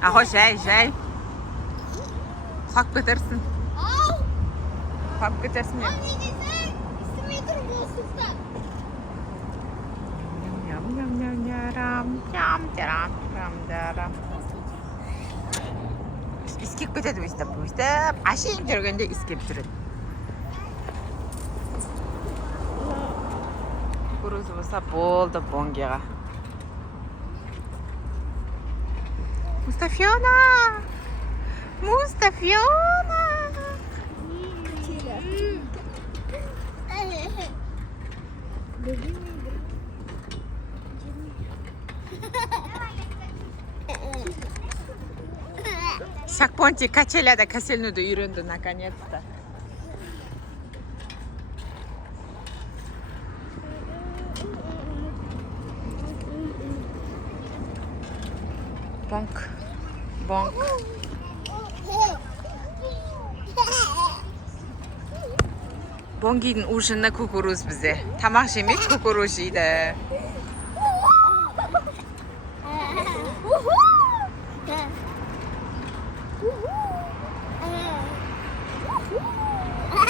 Ахо жай. Хак битэрсэн. Хак битэрсэн юм. Искик битээд үстэй бүстэй ашиг жиргэндээ искик битрэд. Кукуруз уса болду бонгига. Мустафиона! Сакпонти качеляда каселнуду үйрөндү наконец-то. Бонк. Бонгидің ушына кукуруз бізе. Тамақ жемейді, кукуруз жейді.